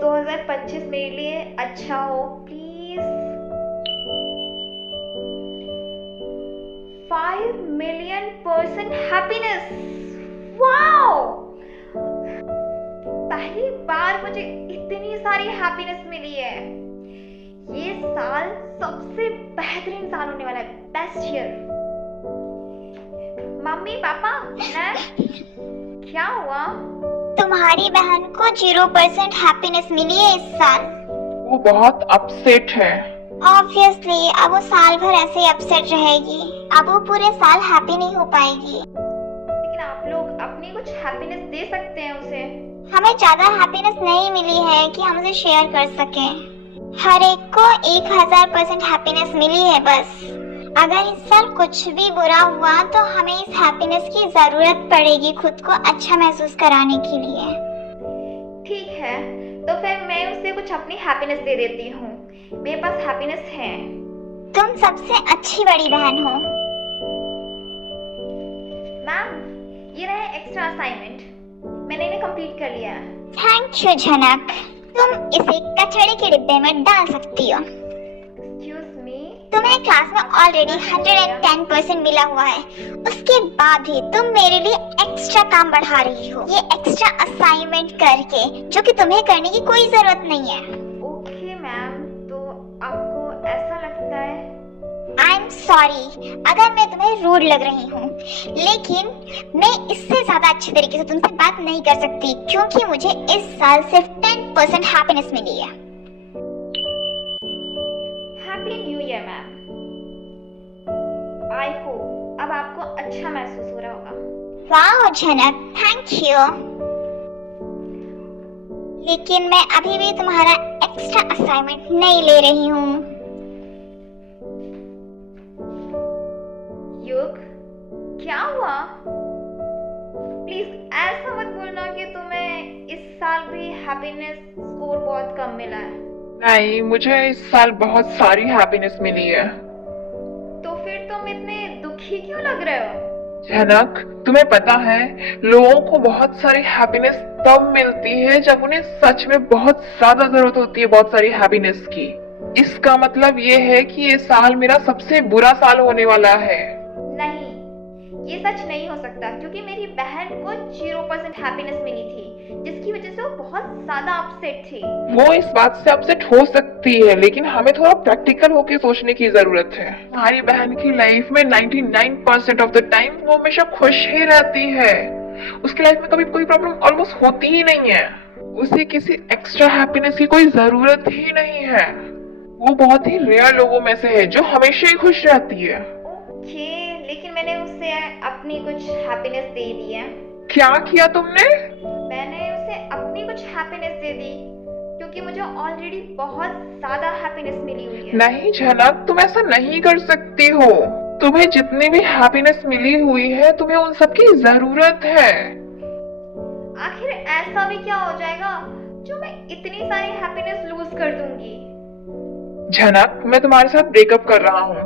2025 मेरे लिए अच्छा हो प्लीज। 5 million% happiness. वाओ, पहली बार मुझे इतनी सारी हैप्पीनेस मिली है। ये साल सबसे बेहतरीन साल होने वाला है, बेस्ट ईयर। मम्मी पापा, मैं क्या हुआ? तुम्हारी बहन को 0% हैप्पीनेस मिली है इस साल। वो बहुत अपसेट है। ऑब्वियसली अब वो साल भर ऐसे ही अपसेट रहेगी। अब वो पूरे साल हैप्पी नहीं हो पाएगी। लेकिन आप लोग अपनी कुछ हैप्पीनेस दे सकते हैं उसे। हमें ज्यादा हैप्पीनेस नहीं मिली है कि हम उसे शेयर कर सकें। हर एक को 1000% हैप्पीनेस मिली है बस। अगर इस साल कुछ भी बुरा हुआ तो हमें इस हैप्पीनेस की जरूरत पड़ेगी खुद को अच्छा महसूस कराने के लिए। ठीक है, तो फिर मैं उसे कुछ अपनी हैप्पीनेस दे देती हूँ। मेरे पास हैप्पीनेस है। तुम सबसे अच्छी बड़ी बहन हो। मैम, ये रहे एक्स्ट्रा असाइनमेंट, मैंने इन्हें कंप्लीट कर लिया है। थैंक यू झनक। तुम इसे कचड़े के डिब्बे में डाल सकती हो। Excuse me. तुम्हें क्लास में ऑलरेडी 110% मिला हुआ है, उसके बाद भी तुम मेरे लिए एक्स्ट्रा काम बढ़ा रही हो, ये एक्स्ट्रा असाइनमेंट करके, जो कि तुम्हें करने की कोई जरूरत नहीं है। ओके मैम, तो आपको ऐसा लगता है? आई एम सॉरी अगर मैं तुम्हें रूड लग रही हूँ, लेकिन मैं इससे ज्यादा अच्छे तरीके से तुमसे बात नहीं कर सकती क्योंकि मुझे इस साल सिर्फ 10% हैप्पीनेस मिली है। Happy new year ma'am. I hope अब आपको अच्छा महसूस हो रहा होगा। वाह झनक, थैंक यू। लेकिन मैं अभी भी तुम्हारा एक्स्ट्रा असाइनमेंट नहीं ले रही हूँ। युग, क्या हुआ? प्लीज ऐसा मत बोलना कि तुम्हें इस साल भी हैप्पीनेस स्कोर बहुत कम मिला है। नहीं, मुझे इस साल बहुत सारी हैप्पीनेस मिली है। तो फिर तुम इतने दुखी क्यों लग रहे हो? झनक, तुम्हें पता है लोगों को बहुत सारी हैप्पीनेस तब मिलती है जब उन्हें सच में बहुत ज्यादा जरूरत होती है बहुत सारी हैप्पीनेस की। इसका मतलब ये है कि ये साल मेरा सबसे बुरा साल होने वाला है। नहीं, ये सच नहीं हो सकता क्योंकि मेरी बहन को 0% हैप्पीनेस मिली थी, जिसकी वजह से वो बहुत ज्यादा अपसेट थी। वो इस बात से अपसेट हो सकती है, लेकिन हमें थोड़ा प्रैक्टिकल होकर सोचने की जरूरत है। हमारी बहन की लाइफ में 99% ऑफ द टाइम वो हमेशा खुश ही रहती है। उसकी लाइफ में कभी कोई प्रॉब्लम ऑलमोस्ट होती ही नहीं है। उसे किसी एक्स्ट्रा हैप्पीनेस की कोई जरूरत ही नहीं है। वो बहुत ही रेयर लोगों में से है जो हमेशा ही खुश रहती है। ओके, लेकिन मैंने उसे अपनी कुछ हैप्पीनेस दे दी है। क्या किया तुमने? मैंने उसे अपनी कुछ हैप्पीनेस दे दी क्योंकि मुझे ऑलरेडी बहुत ज्यादा हैप्पीनेस मिली हुई है। नहीं झनक, तुम ऐसा नहीं कर सकती हो। तुम्हें जितनी भी हैप्पीनेस मिली हुई है तुम्हें उन सब की जरूरत है। आखिर ऐसा भी क्या हो जाएगा जो मैं इतनी सारी हैप्पीनेस लूज कर दूंगी? झनक, मैं तुम्हारे साथ ब्रेकअप कर रहा हूँ।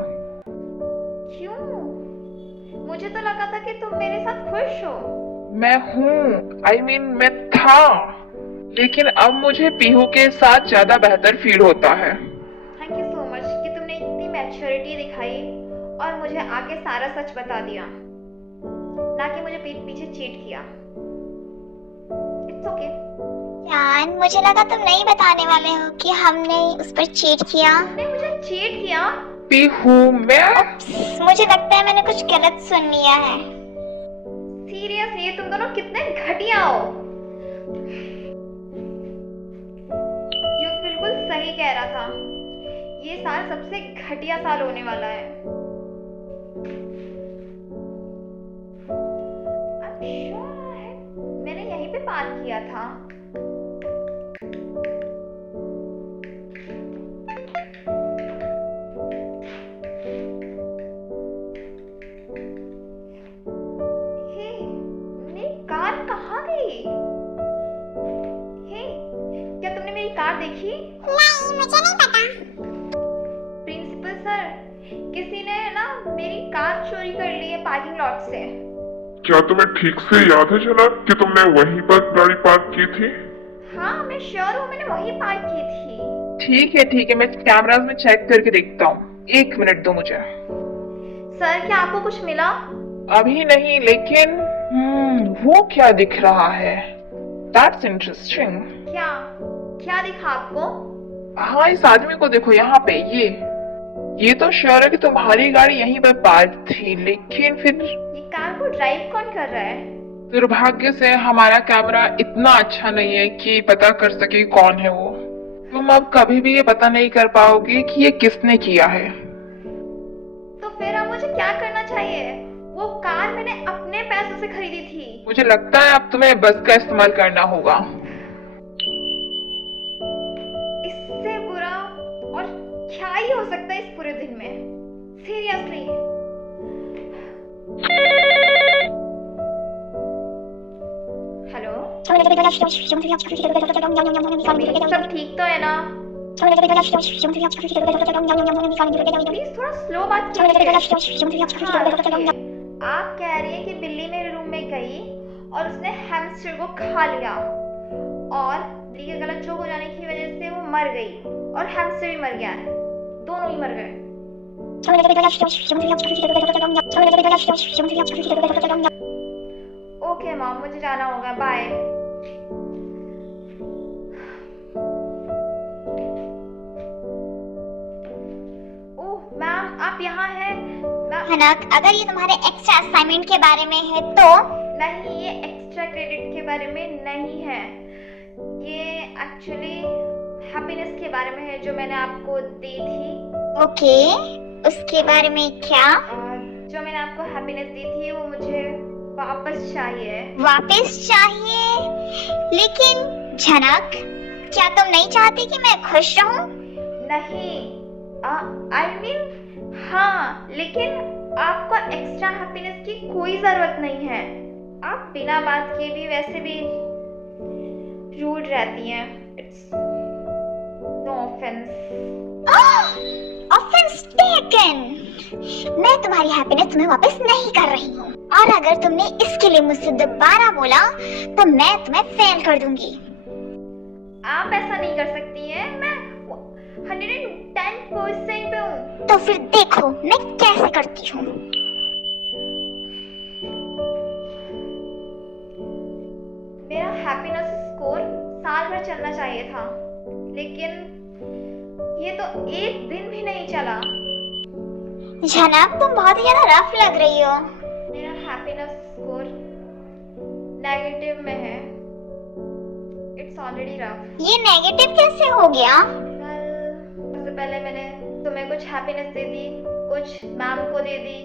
क्यों? मुझे तो लगा था कि तुम मेरे साथ खुश हो। मैं हूँ, I mean, मैं था, लेकिन अब मुझे पीहू के साथ ज्यादा बेहतर फील होता है। थैंक यू सो मच कि तुमने इतनी मैच्योरिटी दिखाई और मुझे आके सारा सच बता दिया, ना कि मुझे पीठ पीछे चीट किया। It's okay. यान, मुझे लगा तुम नहीं बताने वाले हो कि हमने उस पर चीट किया। तुमने मुझे चीट किया? पीहू, मैं मुझे लगता है मैंने कुछ गलत सुन लिया है। सीरियसली तुम दोनों कितने घटिया हो। युग बिल्कुल सही कह रहा था, ये साल सबसे घटिया साल होने वाला है। I'm sure मैंने यहीं पे पार्क किया था। कार कहाँ गई? हे, क्या तुमने मेरी कार देखी? नहीं, मुझे नहीं पता। प्रिंसिपल सर, किसी ने ना मेरी कार चोरी कर ली है पार्किंग लॉट से। क्या तुम्हें ठीक से याद है झनक कि तुमने वहीं पर गाड़ी पार्क की थी? हाँ मैं श्योर हूँ, मैंने वहीं पार्क की थी। ठीक है, मैं कैमरास में चेक करके देखता हूँ। 1 मिनट दो मुझे। सर क्या आपको कुछ मिला? अभी नहीं, लेकिन वो क्या दिख रहा है? That's interesting. क्या क्या दिखा आपको? हाँ, इस आदमी को देखो यहाँ पे। ये तो श्योर है कि तुम्हारी गाड़ी यहीं पर पार्क थी, लेकिन फिर ये कार को ड्राइव कौन कर रहा है? दुर्भाग्य से हमारा कैमरा इतना अच्छा नहीं है कि पता कर सके कौन है वो। तुम अब कभी भी ये पता नहीं कर पाओगे कि ये किसने किया है। तो फिर अब मुझे क्या करना चाहिए? वो कार मैंने अपने पैसों से खरीदी थी। मुझे लगता है अब तुम्हें बस का इस्तेमाल करना होगा। इससे बुरा और क्या ही हो सकता है इस पूरे दिन में? सीरियसली। हेलो, सब ठीक तो है ना? प्लीज थोड़ा स्लो बात कीजिए। हाँ, रुकिए। आप कह रही हैं कि बिल्ली मेरे रूम में गई और उसने हैमस्टर को खा लिया और बिल्ली के गलत चोक हो जाने की वजह से वो मर गई और हैमस्टर भी मर गया है। दोनों ही मर गए। ओके मॉम, मुझे जाना होगा। बाय। ओह मैम, आप यहाँ हैं? मैम झनक, अगर ये तुम्हारे एक्स्ट्रा असाइनमेंट के बारे में है तो नहीं, ये एक्स्ट्रा क्रेडिट के बारे में नहीं है। ये एक्चुअली हैप्पीनेस के बारे में है जो मैंने आपको दी थी। ओके, उसके बारे में क्या? जो मैंने आपको हैप्पीनेस दी थी वो मुझे वापस चाहिए। वापस चाहिए? लेकिन झनक, क्या तुम नहीं चाहती कि मैं खुश रहूं? नहीं, आई मीन हाँ, लेकिन आपको एक्स्ट्रा हैप्पीनेस की कोई जरूरत नहीं है। आप बिना बात किए भी वैसे भी रूड रहती हैं। It's no offence. Offence taken. मैं तुम्हारी हैप्पीनेस तुम्हें वापस नहीं कर रही हूँ, और अगर तुमने इसके लिए मुझसे दोबारा बोला तो मैं तुम्हें फेल कर दूंगी। आप ऐसा नहीं कर सकती हैं। मैं 110% पे हूँ। तो फिर देखो मैं कैसे करती हूँ। मेरा हैप्पीनेस स्कोर साल भर चलना चाहिए था, लेकिन ये तो एक दिन भी नहीं चला। झनक, तुम बहुत ही ज्यादा रफ लग रही हो। मेरा हैप्पीनेस स्कोर नेगेटिव में है। It's already rough. ये नेगेटिव कैसे हो गया? सबसे पहले मैंने तुम्हें कुछ हैप्पीनेस दे दी, कुछ मैम को दे दी,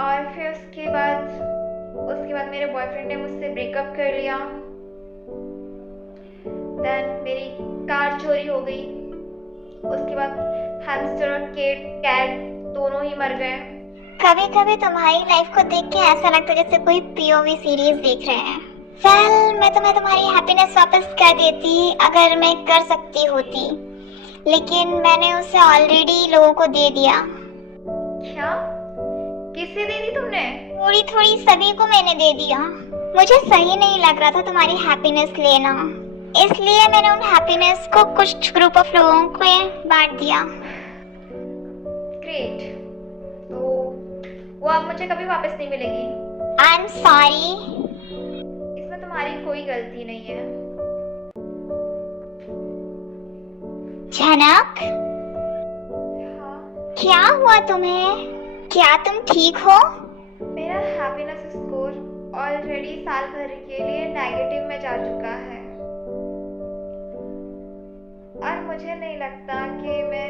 और फिर उसके बाद मेरे बॉयफ्रेंड ने मुझसे ब्रेकअप कर लिया। देन मेरी कार चोरी हो गई। उसके बाद हैमस्टर और कैट दोनों ही मर गए। कभी कभी तुम्हारी लाइफ को देख के ऐसा लगता है जैसे कोई पीओवी सीरीज देख रहे हैं। वेल, मैं तुम्हें तुम्हारी हैप्पीनेस वापस कर देती अगर मैं कर सकती होती, लेकिन मैंने उसे ऑलरेडी लोगों को दे दिया। क्या? किसे दे दी तुमने? थोड़ी थोड़ी सभी को मैंने दे दिया। मुझे सही नहीं लग रहा था तुम्हारी हैप्पीनेस लेना, इसलिए मैंने उन हैप्पीनेस को कुछ ग्रुप ऑफ लोगों को बांट दिया। ग्रेट। तो वो अब मुझे कभी वापस नहीं मिलेगी। I am sorry. इसमें तुम्हारी कोई गलती नहीं है। झनक, हाँ, क्या हुआ तुम्हें? क्या तुम ठीक हो? मेरा हैप्पीनेस स्कोर ऑलरेडी साल भर के लिए नेगेटिव में जा चुका है, और मुझे नहीं लगता कि मैं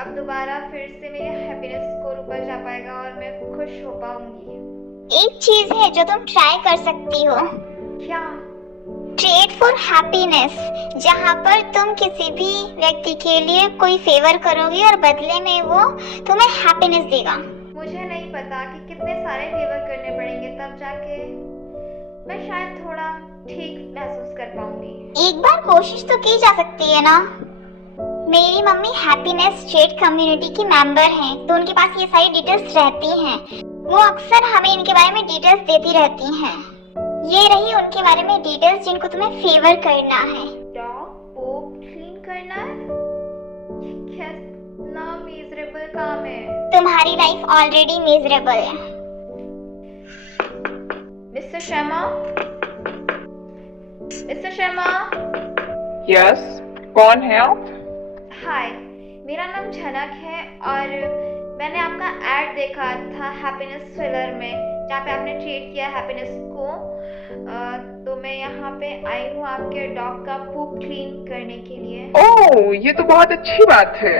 अब दोबारा फिर से मेरे हैप्पीनेस स्कोर ऊपर जा पाएगा और मैं खुश हो पाऊंगी। एक चीज है जो तुम ट्राई कर सकती हो। क्या? ट्रेड फॉर हैप्पीनेस, जहाँ पर तुम किसी भी व्यक्ति के लिए कोई फेवर करोगी और बदले में वो तुम्हें हैप्पीनेस देगा। मुझे नहीं पता कि कितने सारे फेवर करने पड़ेंगे तब जाके मैं शायद थोड़ा ठीक महसूस कर पाऊंगी। एक बार कोशिश तो की जा सकती है ना। मेरी मम्मी हैप्पीनेस ट्रेड कम्युनिटी की मेंबर हैं, तो उनके पास ये सारी डिटेल्स रहती हैं। वो अक्सर हमें इनके बारे में डिटेल्स देती रहती हैं। ये रही उनके बारे में डिटेल्स जिनको तुम्हें फेवर करना है। डॉग पोप क्लीन करना है? ये कितना मिजरेबल काम है। तुम्हारी लाइफ ऑलरेडी मिजरेबल है। Mister Sharma, mister Sharma. Yes, कौन है आप? हाय, मेरा नाम झनक है और मैंने आपका एड देखा था हैप्पीनेस फिलर में, जहाँ पे आपने ट्रीट किया हैप्पीनेस को। तो मैं यहाँ पे आई हूँ आपके डॉग का पूप क्लीन करने के लिए। ओह, ये तो बहुत अच्छी बात है।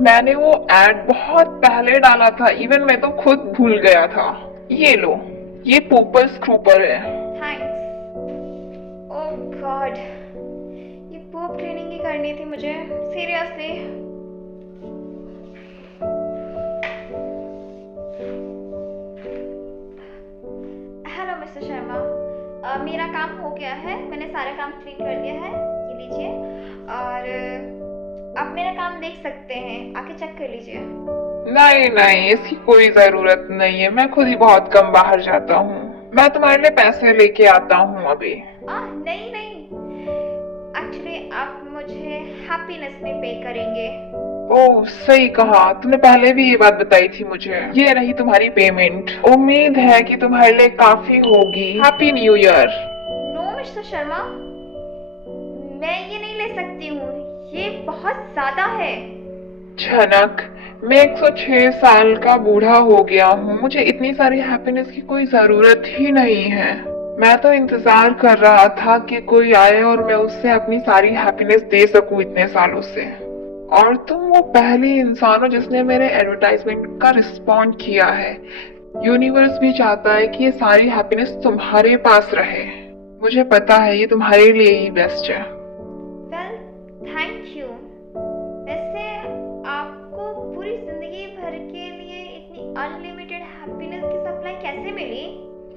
मैंने वो एड बहुत पहले डाला था, इवन मैं तो खुद भूल गया था। ये लो, ये पूपर स्क्रूपर है। थैंक्स। ओह गॉड, ये पूप क्लीनिंग ही करनी थी मुझे, सीरियसली। हेलो मिस्टर शर्मा, मेरा काम हो गया है, मैंने सारा काम क्लीन कर दिया है। ये लीजिए, और आप मेरा काम देख सकते हैं, आके चेक कर लीजिए। नहीं नहीं, इसकी कोई जरूरत नहीं है, मैं खुद ही बहुत कम बाहर जाता हूँ। मैं तुम्हारे लिए पैसे लेके आता हूँ अभी। नहीं नहीं, एक्चुअली आप मुझे हैप्पीनेस में पे करेंगे। ओह, सही कहा, तुमने पहले भी ये बात बताई थी मुझे। ये रही तुम्हारी पेमेंट। उम्मीद है कि तुम्हारे लिए काफी होगी। Happy new year. No mister Sharma, मैं ये नहीं ले सकती हूँ, ये बहुत ज्यादा है। झनक, मैं 106 साल का बूढ़ा हो गया हूँ, मुझे इतनी सारी हैप्पीनेस की कोई जरूरत ही नहीं है। मैं तो इंतजार कर रहा था कि कोई आए और मैं उससे अपनी सारी हैप्पीनेस दे सकूं इतने सालों से। और तुम वो पहली इंसान हो जिसने मेरे एडवर्टाइजमेंट का रिस्पॉन्ड किया है। यूनिवर्स भी चाहता है कि ये सारी हैप्पीनेस तुम्हारे पास रहे। मुझे पता है ये तुम्हारे लिए ही बेस्ट है। Well, thank you. वैसे आपको पूरी जिंदगी भर के लिए इतनी अनलिमिटेड हैप्पीनेस की सप्लाई कैसे मिली?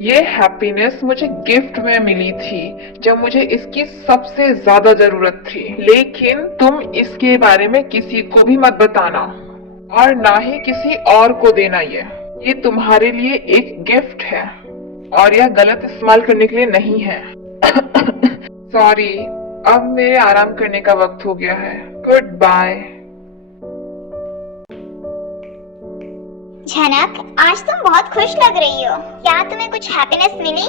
ये हैप्पीनेस मुझे गिफ्ट में मिली थी जब मुझे इसकी सबसे ज्यादा जरूरत थी। लेकिन तुम इसके बारे में किसी को भी मत बताना और ना ही किसी और को देना। ये तुम्हारे लिए एक गिफ्ट है और यह गलत इस्तेमाल करने के लिए नहीं है। सॉरी, अब मेरे आराम करने का वक्त हो गया है। Good bye. झनक, आज तुम बहुत खुश लग रही हो। क्या तुम्हें कुछ हैप्पीनेस मिली?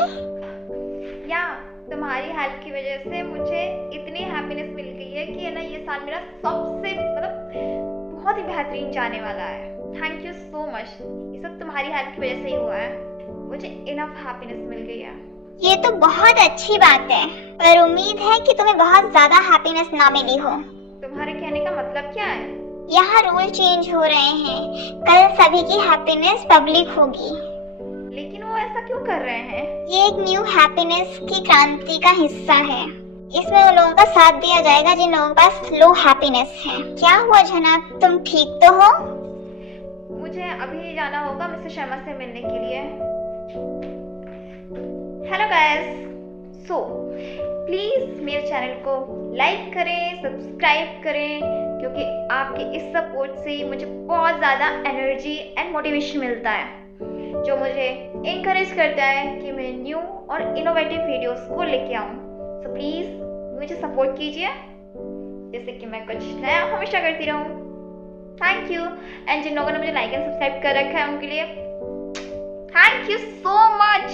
या तुम्हारी हेल्प की वजह से मुझे इतनी हैप्पीनेस मिल गई है कि है ना, ये साल मेरा सबसे बहुत ही बेहतरीन जाने वाला है। Thank you so much. ये सब तुम्हारी हेल्प की वजह से ही हुआ है, मुझे इनफ हैप्पीनेस मिल गई है। ये तो बहुत अच्छी बात है, पर उम्मीद है कि तुम्हें बहुत ज्यादा हैप्पीनेस ना मिली हो। तुम्हारे कहने का मतलब क्या है? यहाँ रूल चेंज हो रहे हैं, कल सभी की हैप्पीनेस पब्लिक होगी। लेकिन वो ऐसा क्यों कर रहे हैं? ये एक न्यू हैप्पीनेस की क्रांति का हिस्सा है। इसमें उन लोगों का साथ दिया जाएगा जिन लोगों के पास लो हैप्पीनेस है। क्या हुआ झनक, तुम ठीक तो हो? मुझे अभी जाना होगा मिस्टर शर्मा से मिलने के लिए। हेलो गाइस, सो प्लीज मेरे चैनल को लाइक करें, सब्सक्राइब करें, क्योंकि आपके इस सपोर्ट से ही मुझे बहुत ज़्यादा एनर्जी एंड मोटिवेशन मिलता है, जो मुझे इंकरेज करता है कि मैं न्यू और इनोवेटिव वीडियोस को लेके आऊँ। सो प्लीज़ मुझे सपोर्ट कीजिए, जैसे कि मैं कुछ नया हमेशा करती रहूँ। Thank you. एंड जिन लोगों ने मुझे लाइक एंड सब्सक्राइब कर रखा है उनके लिए थैंक यू सो मच।